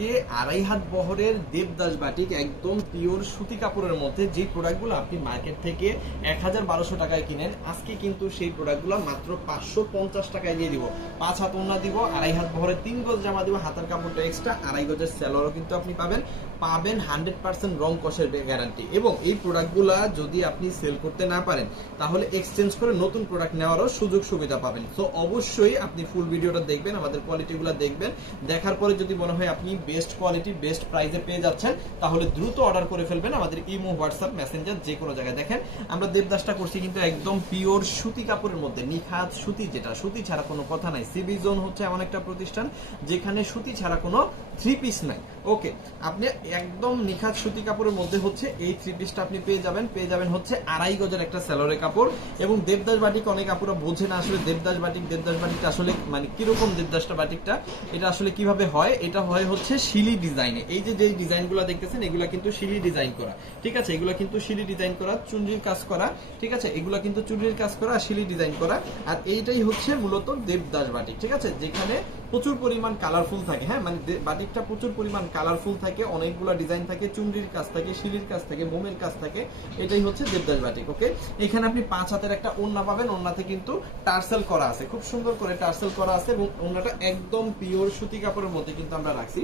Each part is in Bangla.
আজকে আড়াই হাত বহরের দেবদাস বাটিক একদম পিওর সুতি কাপড়ের মধ্যে যে প্রোডাক্টগুলো আপনি মার্কেট থেকে এক হাজার বারোশো টাকায় কিনেন, আজকে কিন্তু সেই প্রোডাক্টগুলো মাত্র পাঁচশো পঞ্চাশ টাকায় দিয়ে দিব। পাঁচ হাত ওন্না দিব, আড়াই হাত বহরের তিন গজ জামা দিব, হাতের কাপড়টা এক্সট্রা আড়াই গজের স্যালোয়ারও কিন্তু আপনি পাবেন। পাবেন হান্ড্রেড পার্সেন্ট রং কষের গ্যারান্টি এবং এই প্রোডাক্টগুলো যদি আপনি সেল করতে না পারেন, তাহলে এক্সচেঞ্জ করে নতুন প্রোডাক্ট নেওয়ারও সুযোগ সুবিধা পাবেন। তো অবশ্যই আপনি ফুল ভিডিওটা দেখবেন, আমাদের কোয়ালিটিগুলো দেখবেন। দেখার পরে যদি মনে হয় আপনি বেস্ট কোয়ালিটি বেস্ট প্রাইসে পেয়ে যাচ্ছেন, তাহলে দ্রুত অর্ডার করে ফেলবেন আমাদের ইমো, হোয়াটসঅ্যাপ, মেসেঞ্জার, যে কোনো জায়গায়। দেখেন, আমরা দেবদাসটা করছি কিন্তু একদম পিওর সুতি কাপড়ের মধ্যে, নিখাত সুতি যেটা, সুতি ছাড়া কোনো কথা নাই। সিবি জোন হচ্ছে এমন একটা প্রতিষ্ঠান যেখানে সুতি ছাড়া কোনো থ্রি পিস নাই। ওকে আপনি একদম নিখাত সুতি কাপড়ের মধ্যে হচ্ছে এই থ্রি পিসটা আপনি পেয়ে যাবেন। পেয়ে যাবেন হচ্ছে আড়াই গজের একটা স্যালোরে কাপড় এবং দেবদাস বাটিক অনেক আপুরা বোঝে না আসলে দেবদাস বাটিক, দেবদাস বাটিকটা আসলে মানে কীরকম দেবদাসটা বাটিকটা, এটা আসলে কীভাবে হয়? এটা হয় হচ্ছে শিলি ডিজাইনে এই যে ডিজাইনগুলো দেখতেছেন, এগুলো কিন্তু শিলি ডিজাইন করা। ঠিক আছে, এগুলো কিন্তু শিলি ডিজাইন করা, চুনরির কাজ করা। ঠিক আছে, এগুলো কিন্তু চুনরির কাজ করা, শিলি ডিজাইন করা। আর এইটাই হচ্ছে মূলত দেবদাস বাটি। ঠিক আছে, যেখানে প্রচুর পরিমাণ কালারফুল থাকে হ্যাঁ? মানে বাটিকটা প্রচুর পরিমাণ কালারফুল থাকে, অনেকগুলো ডিজাইন থাকে, চুনরির কাজ থাকে শিলির কাজ থাকে, মোমের কাজ থাকে, এটাই হচ্ছে দেবদাস বাটিক ওকে এখানে আপনি পাঁচ হাতের একটা ওন্না পাবেন ওন্নাতে কিন্তু টার্সেল করা আছে, খুব সুন্দর করে টার্সেল করা আছে এবং ওন্নাটা একদম পিওর সুতি কাপড়ের মধ্যে কিন্তু আমরা রাখছি।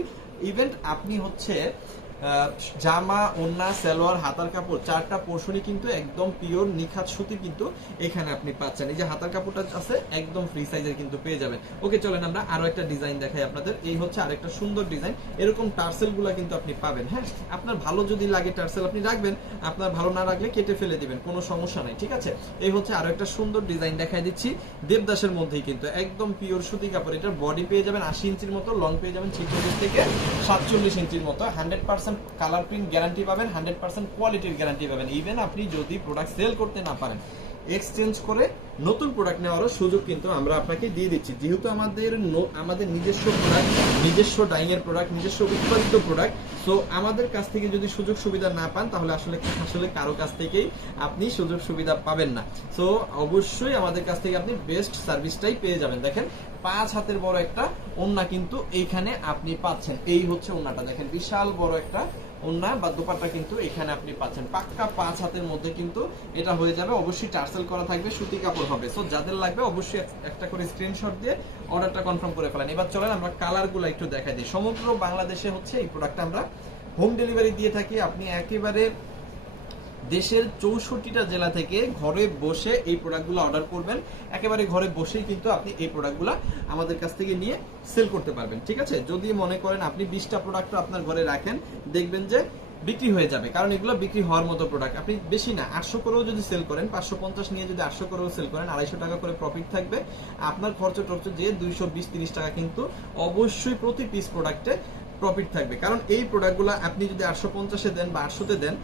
ইভেন্ট আপনি হচ্ছে জামা, ওন্না, সালোয়ার, হাতার কাপড়, চারটা পোর্শনই কিন্তু একদম পিওর নিখাত সুতি কিন্তু এখানে আপনি পাচ্ছেন। এই যে হাতার কাপড়টা আছে, একদম ফ্রি সাইজের কিন্তু পেয়ে যাবেন। ওকে, চলেন আমরা আরও একটা ডিজাইন দেখাই আপনাদের। এই হচ্ছে আরেকটা সুন্দর ডিজাইন এরকম টার্সেলগুলা কিন্তু আপনি পাবেন। হ্যাঁ আপনার ভালো যদি লাগে টার্সেল আপনি রাখবেন, আপনার ভালো না লাগলে কেটে ফেলে দিবেন, কোনো সমস্যা নাই, ঠিক আছে? এই হচ্ছে আরও একটা সুন্দর ডিজাইন দেখাই দিচ্ছি। দেবদাসের মধ্যেই কিন্তু একদম পিওর সুতি কাপড়। এটার বডি পেয়ে যাবেন আশি ইঞ্চির মতো লং পেয়ে যাবেন ছিচল্লিশ থেকে সাতচল্লিশ ইঞ্চির মতো hundred percent colour print guarantee পাবেন হান্ড্রেড পার্সেন্ট কোয়ালিটির গ্যারান্টি পাবেন। ইভেন আপনি যদি প্রোডাক্ট সেল করতে না পারেন এক্সচেঞ্জ করে নতুন প্রোডাক্ট নেওয়ারও সুযোগ কিন্তু আমরা আপনাকে দিয়ে দিচ্ছি। যেহেতু আমাদের আমাদের নিজস্ব প্রোডাক্ট নিজস্ব ডাইং এর প্রোডাক্ট নিজস্ব উৎপাদিত প্রোডাক্ট সো আমাদের কাছ থেকে যদি সুযোগ সুবিধা না পান, তাহলে আসলে আসলে কারও কাছ থেকেই আপনি সুযোগ সুবিধা পাবেন না। সো অবশ্যই আমাদের কাছ থেকে আপনি বেস্ট সার্ভিসটাই পেয়ে যাবেন। দেখেন পাঁচ হাতের বড় একটা ওন্না কিন্তু এইখানে আপনি পাচ্ছেন। এই হচ্ছে ওন্নাটা। দেখেন, বিশাল বড় একটা ওন্না বা দোপাট্টা কিন্তু এখানে আপনি পাচ্ছেন। পাক্কা পাঁচ হাতের মধ্যে কিন্তু এটা হয়ে যাবে। অবশ্যই টার্সেল করা থাকবে, সুতি কাপড় হবে। সো যাদের লাগবে অবশ্যই একটা করে স্ক্রিনশট দিয়ে অর্ডারটা কনফার্ম করে ফেলেন। এবার চলেন আমরা কালারগুলো একটু দেখাই দিই। সমগ্র বাংলাদেশে হচ্ছে এই প্রোডাক্টটা আমরা হোম ডেলিভারি দিয়ে থাকি। আপনি একেবারে দেশের চৌষট্টিটা জেলা থেকে ঘরে বসে এই প্রোডাক্টগুলো অর্ডার করবেন। একেবারে ঘরে বসেই কিন্তু আপনি এই প্রোডাক্টগুলো আমাদের কাছ থেকে নিয়ে সেল করতে পারবেন, ঠিক আছে? যদি মনে করেন আপনি বিশটা প্রোডাক্ট আপনার ঘরে রাখেন, দেখবেন যে বিক্রি হয়ে যাবে। কারণ এগুলো বিক্রি হওয়ার মতো প্রোডাক্ট আপনি বেশি না, আটশো করেও যদি সেল করেন, পাঁচশো পঞ্চাশ নিয়ে যদি আটশো করেও সেল করেন, আড়াইশো টাকা করে প্রফিট থাকবে। আপনার খরচ টর্চ যে দুইশো বিশ তিরিশ টাকা কিন্তু অবশ্যই প্রতি পিস প্রোডাক্টে প্রফিট থাকবে। কারণ এই প্রোডাক্টগুলো আপনি যদি আটশো পঞ্চাশে দেন বা আটশোতে দেন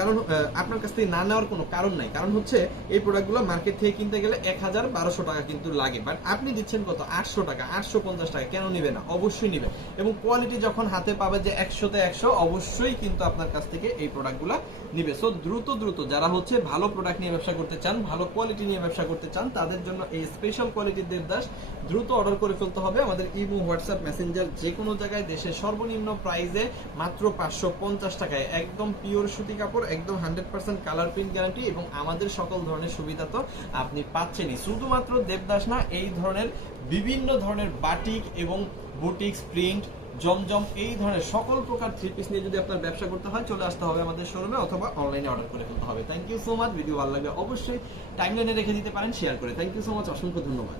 কারণ আপনার কাছ থেকে না নেওয়ার কোনো কারণ নাই। কারণ হচ্ছে, এই প্রোডাক্টগুলো মার্কেট থেকে কিনতে গেলে এক হাজার বারোশো টাকা কিন্তু লাগে। বাট আপনি দিচ্ছেন কত? আটশো টাকা, আটশো পঞ্চাশ টাকা। কেন নিবে না? অবশ্যই নিবে। এবং কোয়ালিটি যখন হাতে পাবে যে একশোতে একশো, অবশ্যই কিন্তু আপনার কাছ থেকে এই প্রোডাক্টগুলো নিবে। সো দ্রুত দ্রুত যারা হচ্ছে ভালো প্রোডাক্ট নিয়ে ব্যবসা করতে চান, ভালো কোয়ালিটি নিয়ে ব্যবসা করতে চান, তাদের জন্য এই স্পেশাল কোয়ালিটির দেবদাস দ্রুত অর্ডার করে ফেলতে হবে। আমাদের ইমো, হোয়াটসঅ্যাপ মেসেঞ্জার যে কোনো জায়গায় দেশের সর্বনিম্ন প্রাইসে মাত্র পাঁচশো পঞ্চাশ টাকায়। একদম পিওর সুতি কাপড় একদম hundred percent colour print guarantee এবং আমাদের সকল ধরনের সুবিধা তো আপনি পাচ্ছেনই। শুধুমাত্র দেবদাস না, এই ধরনের বিভিন্ন ধরনের বাটিক এবং বুটিক্স প্রিন্ট, জমজম এই ধরনের সকল প্রকার থ্রি পিস নিয়ে যদি আপনার ব্যবসা করতে হয়, চলে আসতে হবে আমাদের শোরুমে অথবা অনলাইনে অর্ডার করে ফেলতে হবে। Thank you so much video ভালো লাগবে অবশ্যই টাইমলাইনে রেখে দিতে পারেন শেয়ার করে। থ্যাংক ইউ সো মাচ অসংখ্য ধন্যবাদ।